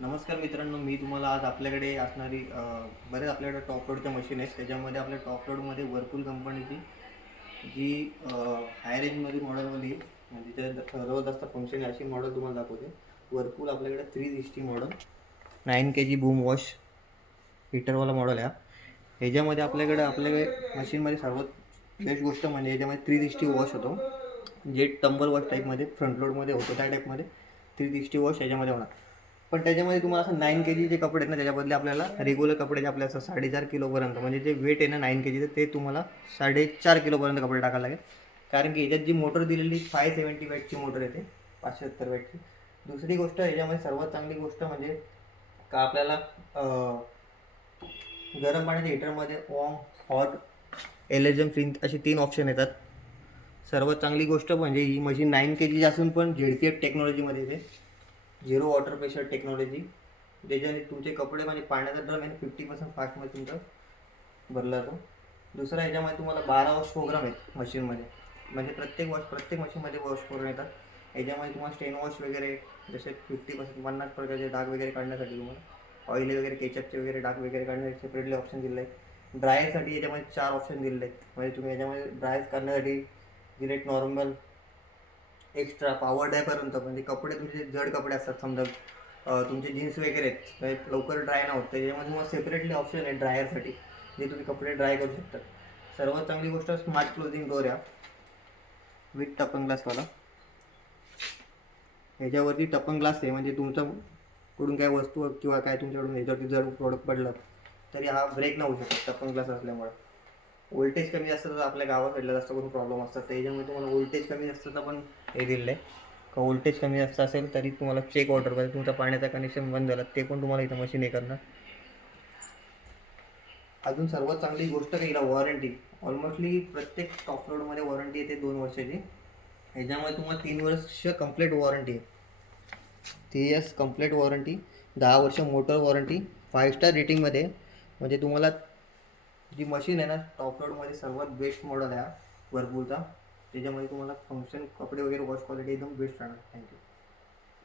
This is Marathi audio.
नमस्कार मित्रांनो, मी तुम्हाला आज आपल्याकडे असणारी बरेच आपल्याकडे टॉप लोडच्या मशीन आहेत. त्याच्यामध्ये आपल्या टॉप लोडमध्ये व्हर्लपूल कंपनीची जी हाय रेंजमध्ये मॉडेलमध्ये म्हणजे त्याच्यात सर्वात जास्त फंक्शन आहे अशी मॉडेल तुम्हाला दाखवते. व्हर्लपूल आपल्याकडे 360 मॉडेल 9 kg बूम वॉश हीटरवाला मॉडेल आहे. ह्याच्यामध्ये आपल्याकडे मशीनमध्ये सर्वात बेस्ट गोष्ट म्हणजे याच्यामध्ये 360 वॉश होतो. जे टंबल वॉश टाईपमध्ये फ्रंट लोडमध्ये होतो त्या टाईपमध्ये 360 वॉश याच्यामध्ये होणार. पण त्याच्यामध्ये तुम्हाला असं 9 kg जे कपडे आहेत ना, त्याच्याबदले आपल्याला रेग्युलर कपडे जे आपल्या असं 4.5 किलोपर्यंत म्हणजे जे वेट आहे ना 9 kg ते तुम्हाला 4.5 किलोपर्यंत कपडे टाकायला लागेल. कारण की याच्यात जी मोटर दिलेली 570 वॅटची मोटर येते, 570 वॅटची. दुसरी गोष्ट याच्यामध्ये सर्वात चांगली गोष्ट म्हणजे का आपल्याला गरम पाण्याच्या हीटरमध्ये वॉर्म, हॉट, एलएचएम असे 3 ऑप्शन येतात. सर्वात चांगली गोष्ट म्हणजे ही मशीन 9 kg असून पण झेडपीएफ टेक्नॉलॉजीमध्ये येते, झिरो वॉटर प्रेशर टेक्नॉलॉजी. त्याच्याने तुमचे कपडे म्हणजे पाण्याचा ड्रम आहे 50% फास्टमध्ये तुमचं भरला जातो. दुसरा याच्यामध्ये तुम्हाला 12 वॉश प्रोग्राम आहेत मशीनमध्ये, म्हणजे प्रत्येक मशीनमध्ये वॉश प्रोग्राम येतात. याच्यामध्ये तुम्हाला स्टेन वॉश वगैरे जसे 50% 50 प्रकारचे डाग वगैरे काढण्यासाठी तुम्हाला ऑइल वगैरे केचपचे वगैरे डाग वगैरे काढण्यासाठी सेपरेटली ऑप्शन दिले आहे. ड्रायरसाठी याच्यामध्ये 4 ऑप्शन दिलेले आहेत, म्हणजे तुम्ही याच्यामध्ये ड्राय करण्यासाठी डिरेक्ट नॉर्मल एक्स्ट्रा पॉवर ड्रायपर्यंत म्हणजे कपडे तुमचे जड कपडे असतात समजा तुमचे जीन्स वगैरे आहेत म्हणजे लवकर ड्राय नाही होत, त्याच्यामध्ये तुम्हाला सेपरेटली ऑप्शन आहे ड्रायरसाठी जे तुम्ही कपडे ड्राय करू शकता. सर्वात चांगली गोष्ट स्मार्ट क्लोजिंग डोर आहे विथ टपन ग्लासवाला. ह्याच्यावरती टपन ग्लास आहे म्हणजे तुमच्याकडून काय वस्तू किंवा काय तुमच्याकडून ह्याच्यावरती जर प्रोडक्ट पडलं तरी हा ब्रेक नाही होऊ शकत टपन ग्लास असल्यामुळे. वोल्टेज कमी जास्त तर आपल्या गावाकडला जास्त करून प्रॉब्लेम असतात, त्याच्यामुळे तुम्हाला वोल्टेज कमी जास्तचा पण हे दिलेलं आहे का वोल्टेज कमी जास्त असेल तरी तुम्हाला चेक वॉटर पाहिजे, तुमचा पाण्याचा कनेक्शन बंद झाला ते पण तुम्हाला इथं मशीन हे करणार. अजून सर्वात चांगली गोष्ट काही वॉरंटी ऑलमोस्टली प्रत्येक टॉप लोडमध्ये वॉरंटी येते 2 वर्षाची. ह्याच्यामध्ये तुम्हाला 3 वर्ष कंप्लीट वॉरंटी आहे, 3 इयर्स कंप्लीट वॉरंटी, 10 वर्ष मोटर वॉरंटी, 5 स्टार रेटिंगमध्ये. म्हणजे तुम्हाला जी मशीन आहे ना टॉप लोडमध्ये सर्वात बेस्ट मॉडेल आहे व्हर्लपूलचा. त्याच्यामध्ये तुम्हाला फंक्शन कपडे वगैरे वॉश क्वालिटी एकदम बेस्ट राहणार. थँक्यू.